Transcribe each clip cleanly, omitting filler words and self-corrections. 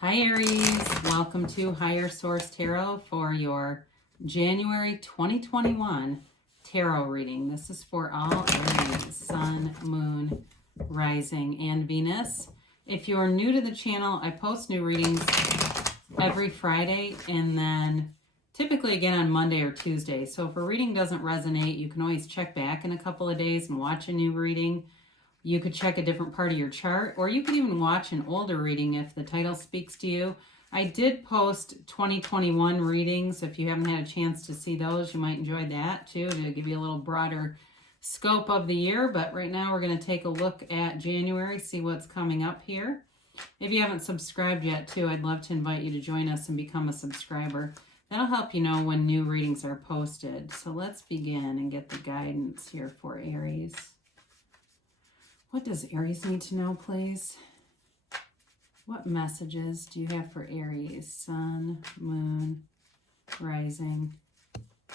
Hi Aries, welcome to Higher Source Tarot for your January 2021 tarot reading. This is for all Aries, Sun, Moon, Rising, and Venus. If you're new to the channel, I post new readings every Friday and then typically again on Monday or Tuesday. So if a reading doesn't resonate, you can always check back in a couple of days and watch a new reading. You could check a different part of your chart, or you could even watch an older reading if the title speaks to you. I did post 2021 readings. If you haven't had a chance to see those, you might enjoy that too, to give you a little broader scope of the year. But right now we're going to take a look at January, see what's coming up here. If you haven't subscribed yet too, I'd love to invite you to join us and become a subscriber. That'll help you know when new readings are posted. So let's begin and get the guidance here for Aries. What does Aries need to know, please? What messages do you have for Aries, Sun, Moon, Rising,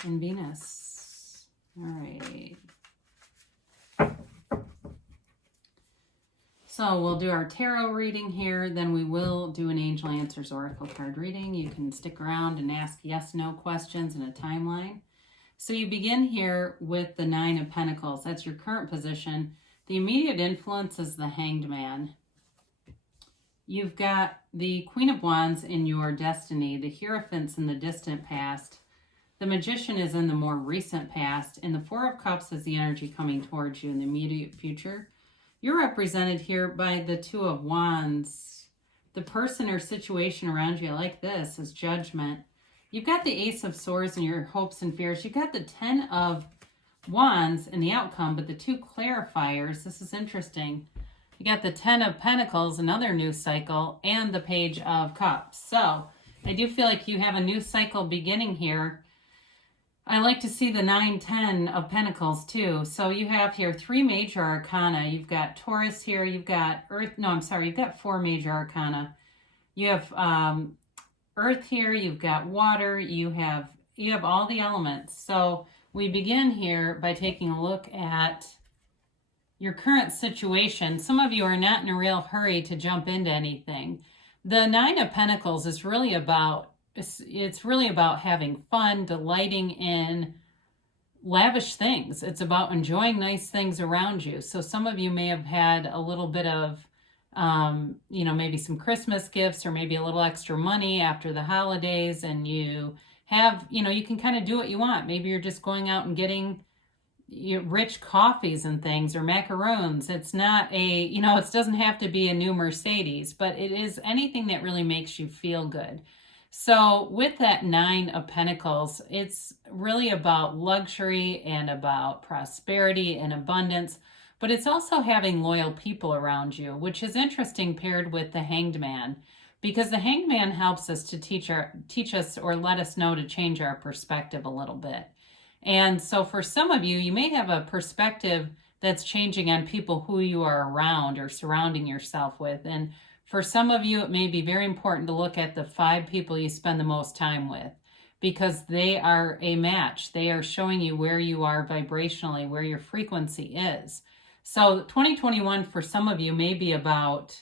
and Venus? All right. So we'll do our tarot reading here, then we will do an Angel Answers Oracle card reading. You can stick around and ask yes/no questions in a timeline. So you begin here with the Nine of Pentacles. That's your current position. The immediate influence is the Hanged Man. You've got the Queen of Wands in your destiny, the Hierophants in the distant past, the Magician is in the more recent past, and the Four of Cups is the energy coming towards you in the immediate future. You're represented here by the Two of Wands. The person or situation around you, like this, is Judgment. You've got the Ace of Swords in your hopes and fears. You've got the Ten of Wands in the outcome, but the two clarifiers, this is interesting. You got the Ten of Pentacles, another new cycle, and the Page of Cups. So I do feel like you have a new cycle beginning here. I like to see the 9-10 of Pentacles too. So you have here three major arcana. You've got Taurus here, you've got Earth, you've got four major arcana. You have Earth here, you've got water, you have all the elements. So we begin here by taking a look at your current situation. Some of you are not in a real hurry to jump into anything. The Nine of Pentacles is really about, it's really about having fun, delighting in lavish things. It's about enjoying nice things around you. So some of you may have had a little bit of, maybe some Christmas gifts or maybe a little extra money after the holidays, and you have, you can kind of do what you want. Maybe you're just going out and getting rich coffees and things, or macaroons. It's not it doesn't have to be a new Mercedes, but it is anything that really makes you feel good. So with that Nine of Pentacles, it's really about luxury and about prosperity and abundance, but it's also having loyal people around you, which is interesting paired with the Hanged Man. Because the Hanged Man helps us to teach us or let us know to change our perspective a little bit. And so for some of you, you may have a perspective that's changing on people who you are around or surrounding yourself with. And for some of you, it may be very important to look at the 5 people you spend the most time with, because they are a match. They are showing you where you are vibrationally, where your frequency is. So 2021 for some of you may be about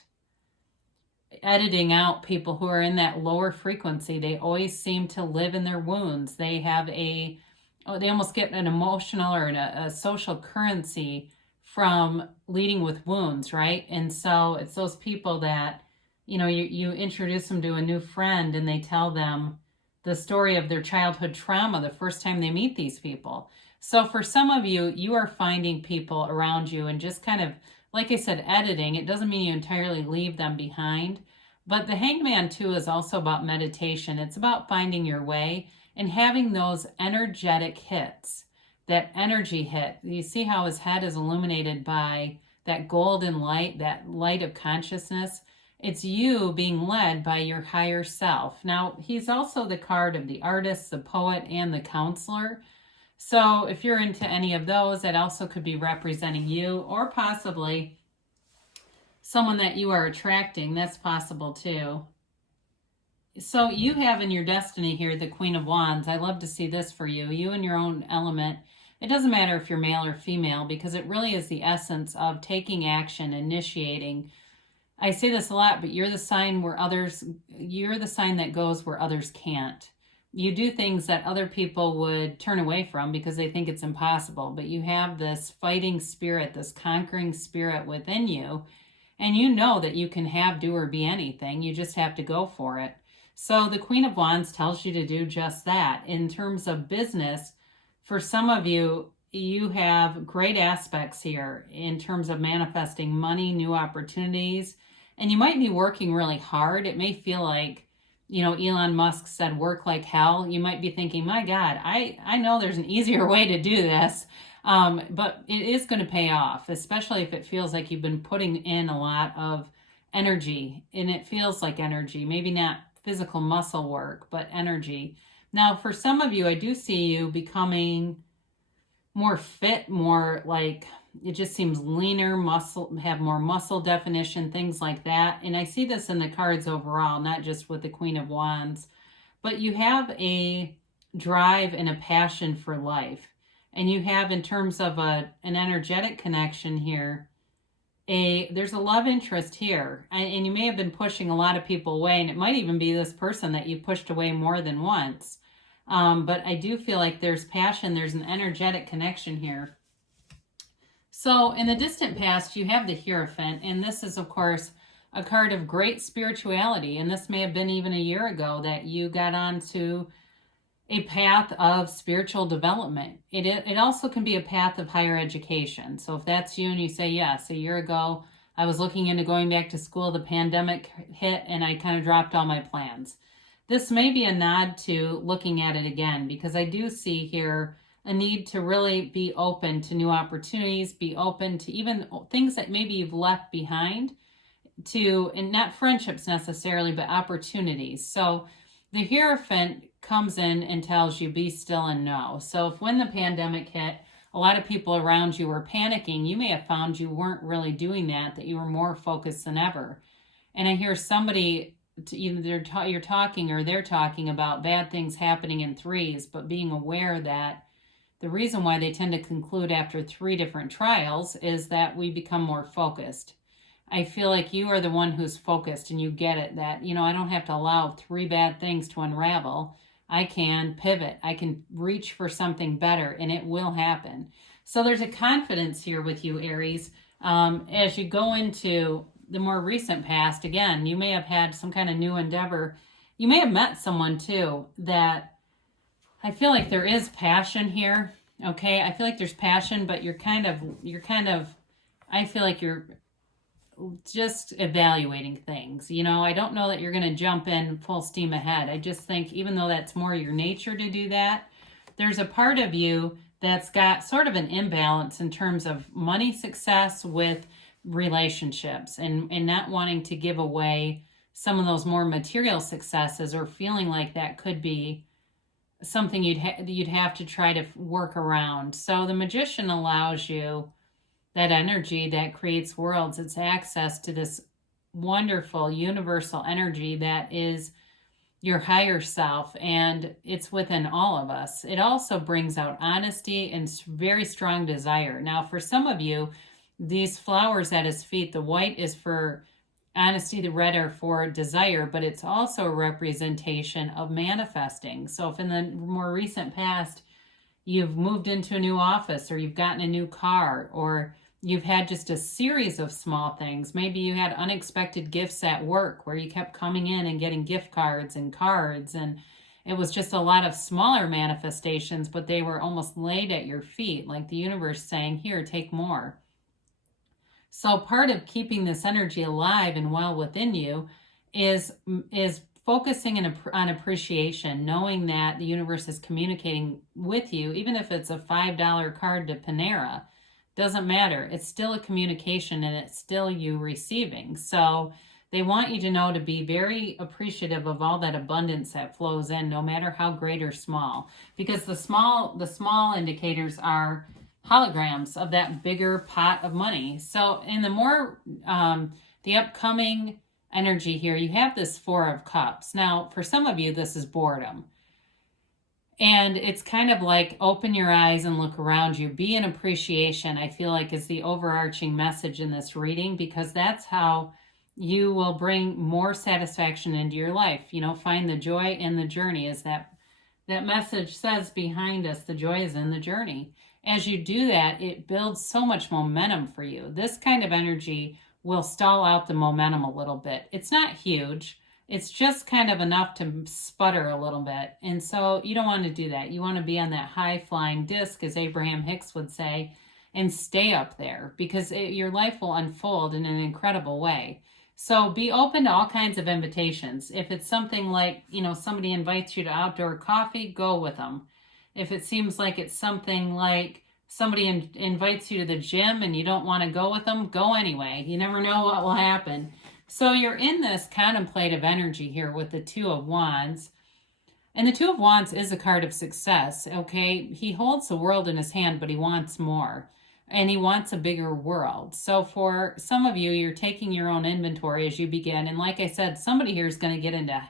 editing out people who are in that lower frequency. They always seem to live in their wounds. They have they almost get an emotional or a social currency from leading with wounds, right? And so it's those people that, you introduce them to a new friend and they tell them the story of their childhood trauma the first time they meet these people. So for some of you, you are finding people around you and just kind of, like I said, editing. It doesn't mean you entirely leave them behind, but the Hanged Man too is also about meditation. It's about finding your way and having those energetic hits, that energy hit. You see how his head is illuminated by that golden light, that light of consciousness. It's you being led by your higher self. Now, he's also the card of the artist, the poet, and the counselor. So if you're into any of those, that also could be representing you, or possibly someone that you are attracting. That's possible too. So you have in your destiny here the Queen of Wands. I love to see this for you. You in your own element. It doesn't matter if you're male or female, because it really is the essence of taking action, initiating, I say this a lot, but you're the sign that goes where others can't. You do things that other people would turn away from because they think it's impossible, but you have this fighting spirit, this conquering spirit within you, and you know that you can have, do, or be anything. You just have to go for it. So the Queen of Wands tells you to do just that. In terms of business, for some of you, you have great aspects here in terms of manifesting money, new opportunities, and you might be working really hard. It may feel like, Elon Musk said, work like hell. You might be thinking, my God, I know there's an easier way to do this. But it is going to pay off, especially if it feels like you've been putting in a lot of energy, and it feels like energy, maybe not physical muscle work, but energy. Now, for some of you, I do see you becoming more fit, more like it just seems leaner, have more muscle definition, things like that. And I see this in the cards overall, not just with the Queen of Wands, but you have a drive and a passion for life. And you have, in terms of an energetic connection here, there's a love interest here. And you may have been pushing a lot of people away, and it might even be this person that you pushed away more than once. But I do feel like there's passion, there's an energetic connection here. So in the distant past, you have the Hierophant, and this is, of course, a card of great spirituality. And this may have been even a year ago that you got onto a path of spiritual development. It also can be a path of higher education. So if that's you and you say, yes, a year ago, I was looking into going back to school, the pandemic hit, and I kind of dropped all my plans. This may be a nod to looking at it again, because I do see here a need to really be open to new opportunities, be open to even things that maybe you've left behind, and not friendships necessarily, but opportunities. So the Hierophant comes in and tells you, be still and know. So if when the pandemic hit, a lot of people around you were panicking, you may have found you weren't really doing that you were more focused than ever. And I hear somebody, either you're talking or they're talking about bad things happening in threes, but being aware that the reason why they tend to conclude after 3 different trials is that we become more focused. I feel like you are the one who's focused, and you get it, that, I don't have to allow 3 bad things to unravel. I can pivot. I can reach for something better, and it will happen. So there's a confidence here with you, Aries. As you go into the more recent past, again, you may have had some kind of new endeavor. You may have met someone too that I feel like there is passion here. Okay. I feel like there's passion, but you're kind of, I feel like you're just evaluating things. I don't know that you're going to jump in full steam ahead. I just think, even though that's more your nature to do that, there's a part of you that's got sort of an imbalance in terms of money success with relationships, and not wanting to give away some of those more material successes, or feeling like that could be something you'd have to try to work around. So the Magician allows you that energy that creates worlds. It's access to this wonderful universal energy that is your higher self, and it's within all of us. It also brings out honesty and very strong desire. Now, for some of you, these flowers at his feet, the white is for honesty, the red are for desire, but it's also a representation of manifesting. So if in the more recent past, you've moved into a new office, or you've gotten a new car, or you've had just a series of small things. Maybe you had unexpected gifts at work where you kept coming in and getting gift cards, and it was just a lot of smaller manifestations, but they were almost laid at your feet, like the universe saying, here, take more. So part of keeping this energy alive and well within you is focusing on appreciation, knowing that the universe is communicating with you, even if it's a $5 card to Panera. Doesn't matter. It's still a communication, and it's still you receiving. So they want you to know to be very appreciative of all that abundance that flows in, no matter how great or small. Because the small indicators are holograms of that bigger pot of money. So in the more, the upcoming energy here, you have this 4 of Cups. Now, for some of you, this is boredom. And it's kind of like, open your eyes and look around you. Be in appreciation, I feel like, is the overarching message in this reading, because that's how you will bring more satisfaction into your life. You know, find the joy in the journey, as that message says behind us. The joy is in the journey. As you do that, it builds so much momentum for you. This kind of energy will stall out the momentum a little bit. It's not huge. It's just kind of enough to sputter a little bit. And so you don't want to do that. You want to be on that high flying disc, as Abraham Hicks would say, and stay up there, because your life will unfold in an incredible way. So be open to all kinds of invitations. If it's something like, you know, somebody invites you to outdoor coffee, go with them. If it seems like it's something like somebody invites you to the gym and you don't want to go with them, go anyway. You never know what will happen. So you're in this contemplative energy here with the Two of Wands. And the Two of Wands is a card of success, okay? He holds the world in his hand, but he wants more. And he wants a bigger world. So for some of you, you're taking your own inventory as you begin. And like I said, somebody here is going to get into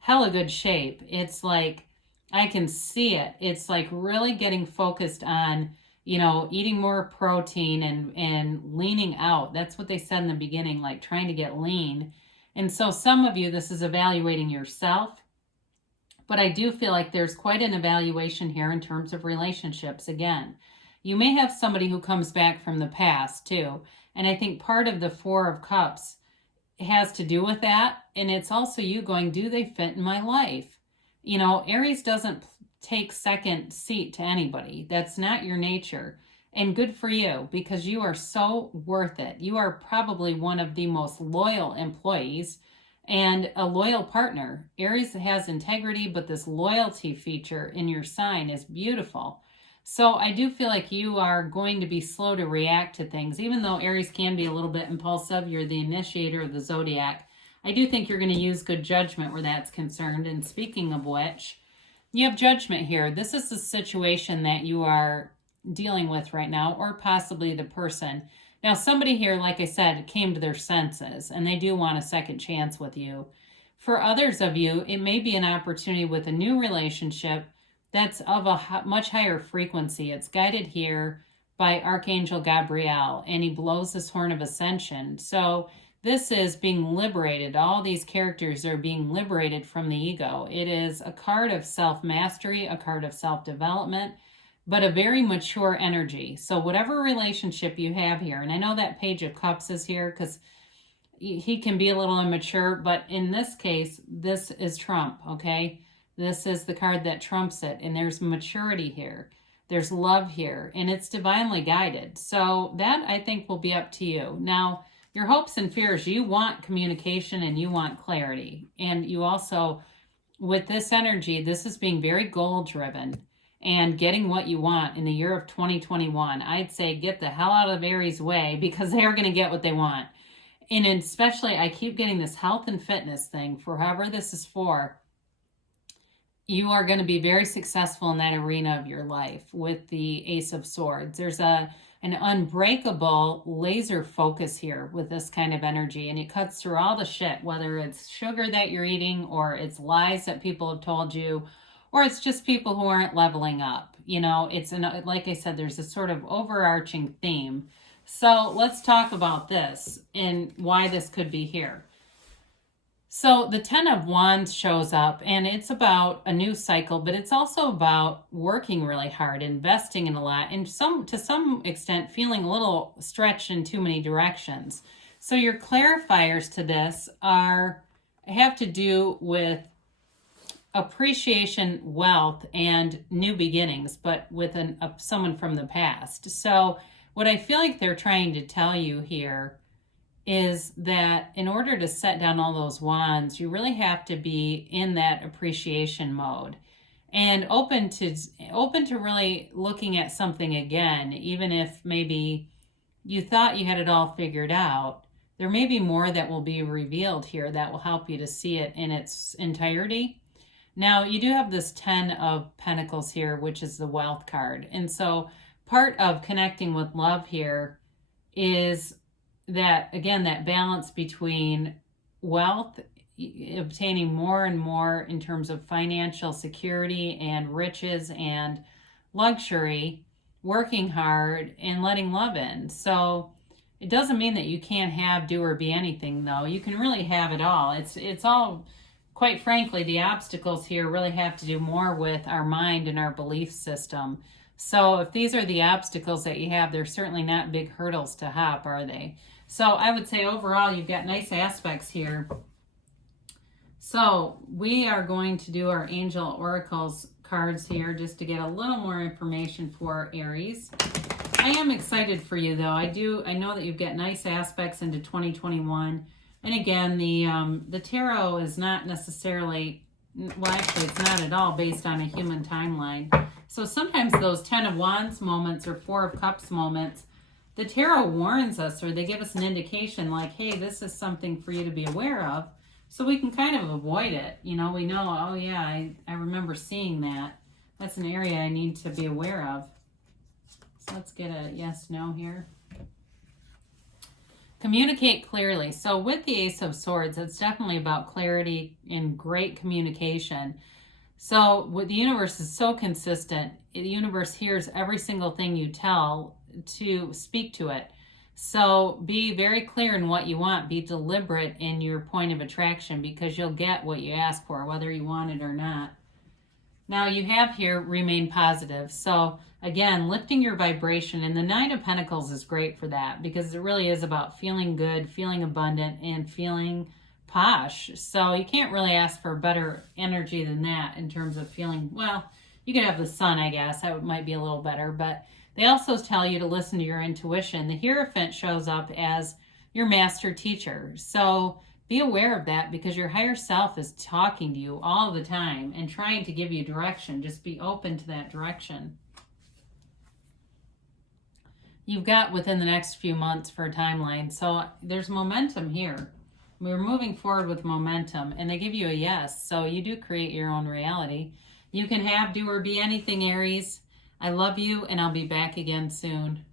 hella good shape. It's like, I can see it. It's like really getting focused on, you know, eating more protein and leaning out. That's what they said in the beginning, like trying to get lean. And so some of you, this is evaluating yourself. But I do feel like there's quite an evaluation here in terms of relationships again. You may have somebody who comes back from the past too. And I think part of the Four of Cups has to do with that. And it's also you going, do they fit in my life? You know, Aries doesn't take second seat to anybody. That's not your nature. And good for you, because you are so worth it. You are probably one of the most loyal employees and a loyal partner. Aries has integrity, but this loyalty feature in your sign is beautiful. So I do feel like you are going to be slow to react to things. Even though Aries can be a little bit impulsive, you're the initiator of the zodiac. I do think you're going to use good judgment where that's concerned. And speaking of which, you have judgment here. This is the situation that you are dealing with right now, or possibly the person. Now, somebody here, like I said, came to their senses, and they do want a second chance with you. For others of you, it may be an opportunity with a new relationship that's of a much higher frequency. It's guided here by Archangel Gabriel, and he blows this horn of ascension. So this is being liberated. All these characters are being liberated from the ego. It is a card of self-mastery, a card of self-development, but a very mature energy. So whatever relationship you have here, and I know that Page of Cups is here because he can be a little immature, but in this case, this is Trump, okay? This is the card that trumps it, and there's maturity here. There's love here, and it's divinely guided. So that, I think, will be up to you. Now, your hopes and fears, you want communication and you want clarity. And you also, with this energy, this is being very goal-driven and getting what you want in the year of 2021. I'd say get the hell out of Aries' way, because they're going to get what they want. And especially, I keep getting this health and fitness thing for whoever this is for. You are going to be very successful in that arena of your life with the Ace of Swords. There's an unbreakable laser focus here with this kind of energy, and it cuts through all the shit, whether it's sugar that you're eating, or it's lies that people have told you, or it's just people who aren't leveling up. You know, like I said, there's a sort of overarching theme. So let's talk about this and why this could be here. So the Ten of Wands shows up, and it's about a new cycle, but it's also about working really hard, investing in a lot, and to some extent feeling a little stretched in too many directions. So your clarifiers to this have to do with appreciation, wealth, and new beginnings, but with someone from the past. So what I feel like they're trying to tell you here is that in order to set down all those wands, you really have to be in that appreciation mode and open to really looking at something again. Even if maybe you thought you had it all figured out, there may be more that will be revealed here that will help you to see it in its entirety. Now, you do have this 10 of Pentacles here, which is the wealth card. And so part of connecting with love here is that, again, that balance between wealth, obtaining more and more in terms of financial security and riches and luxury, working hard and letting love in. So It doesn't mean that you can't have, do, or be anything, though. You can really have it all. It's all, quite frankly, the obstacles here really have to do more with our mind and our belief system. So if these are the obstacles that you have, they're certainly not big hurdles to hop, are they? So I would say overall, you've got nice aspects here. So we are going to do our Angel Oracles cards here just to get a little more information for Aries. I am excited for you, though. I know that you've got nice aspects into 2021. And again, the tarot is not necessarily, well, actually, it's not at all based on a human timeline. So sometimes those 10 of Wands moments or 4 of Cups moments, the tarot warns us, or they give us an indication like, hey, this is something for you to be aware of. So we can kind of avoid it. You know, we know, oh yeah, I remember seeing that. That's an area I need to be aware of. So let's get a yes, no here. Communicate clearly. So with the Ace of Swords, it's definitely about clarity and great communication. So what the universe is so consistent. The universe hears every single thing you tell to speak to it. So be very clear in what you want. Be deliberate in your point of attraction, because you'll get what you ask for, whether you want it or not. Now you have here, remain positive. So again, lifting your vibration, and the Nine of Pentacles is great for that, because it really is about feeling good, feeling abundant, and feeling posh. So you can't really ask for better energy than that in terms of feeling, well, you could have the Sun, I guess. That might be a little better, but they also tell you to listen to your intuition. The Hierophant shows up as your master teacher. So be aware of that, because your higher self is talking to you all the time and trying to give you direction. Just be open to that direction. You've got within the next few months for a timeline. So there's momentum here. We're moving forward with momentum, and they give you a yes. So you do create your own reality. You can have, do, or be anything, Aries. I love you, and I'll be back again soon.